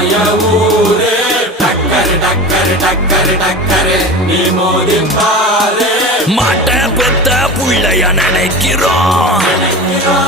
ஊரு டக்கரு டக்கரு டக்கரு டக்கரு நீ மோதி பாரு. மாட்ட பெத்த புள்ளைய நினைக்கிறோம்.